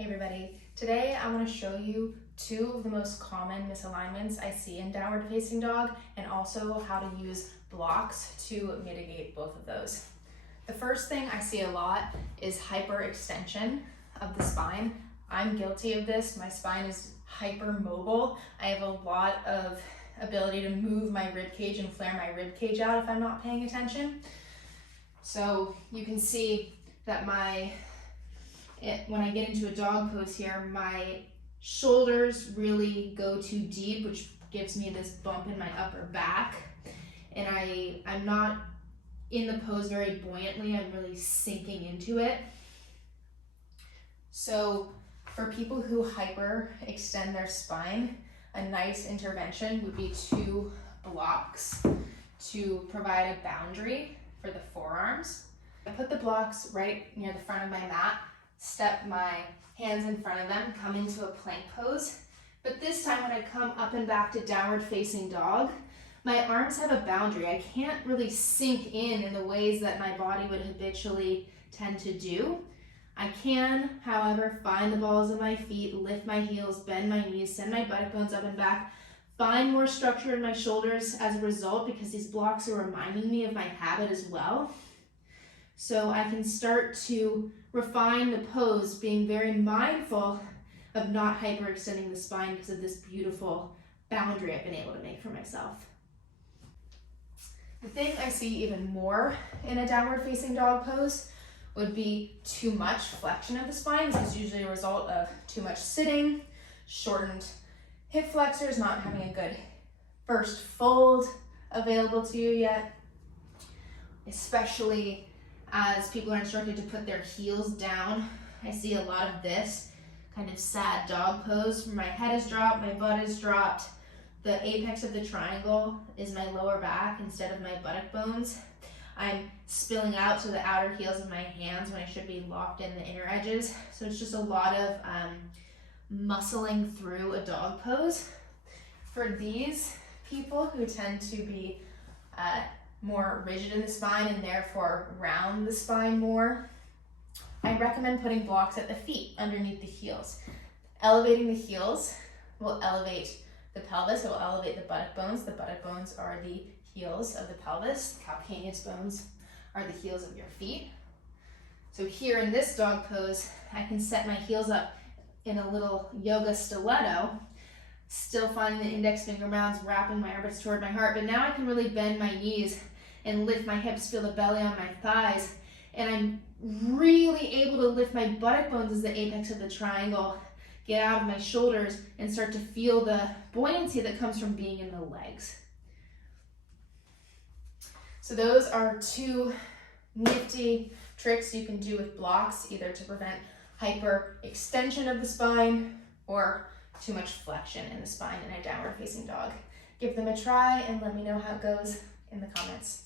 Hey everybody, today I want to show you two of the most common misalignments I see in downward facing dog and also how to use blocks to mitigate both of those. The first thing I see a lot is hyperextension of the spine. I'm guilty of this. My spine is hypermobile. I have a lot of ability to move my rib cage and flare my rib cage out if I'm not paying attention. So you can see that when I get into a dog pose here, my shoulders really go too deep, which gives me this bump in my upper back. And I'm not in the pose very buoyantly, I'm really sinking into it. So for people who hyperextend their spine, a nice intervention would be two blocks to provide a boundary for the forearms. I put the blocks right near the front of my mat, step my hands in front of them, come into a plank pose. But this time when I come up and back to downward facing dog, my arms have a boundary. I can't really sink in the ways that my body would habitually tend to do. I can, however, find the balls of my feet, lift my heels, bend my knees, send my buttock bones up and back, find more structure in my shoulders as a result because these blocks are reminding me of my habit as well. So I can start to refine the pose, being very mindful of not hyperextending the spine because of this beautiful boundary I've been able to make for myself. The thing I see even more in a downward facing dog pose would be too much flexion of the spine. This is usually a result of too much sitting, shortened hip flexors, not having a good first fold available to you yet, especially as people are instructed to put their heels down. I see a lot of this kind of sad dog pose. My head is dropped, my butt is dropped. The apex of the triangle is my lower back instead of my buttock bones. I'm spilling out to the outer heels of my hands when I should be locked in the inner edges. So it's just a lot of muscling through a dog pose. For these people who tend to be more rigid in the spine and therefore round the spine more, I recommend putting blocks at the feet underneath the heels. Elevating the heels will elevate the pelvis, it will elevate the buttock bones. The buttock bones are the heels of the pelvis. The calcaneus bones are the heels of your feet. So here in this dog pose, I can set my heels up in a little yoga stiletto, still finding the index finger mounds, wrapping my armpits toward my heart, but now I can really bend my knees and lift my hips, feel the belly on my thighs, and I'm really able to lift my buttock bones as the apex of the triangle, get out of my shoulders, and start to feel the buoyancy that comes from being in the legs. So those are two nifty tricks you can do with blocks, either to prevent hyperextension of the spine or too much flexion in the spine in a downward facing dog. Give them a try and let me know how it goes in the comments.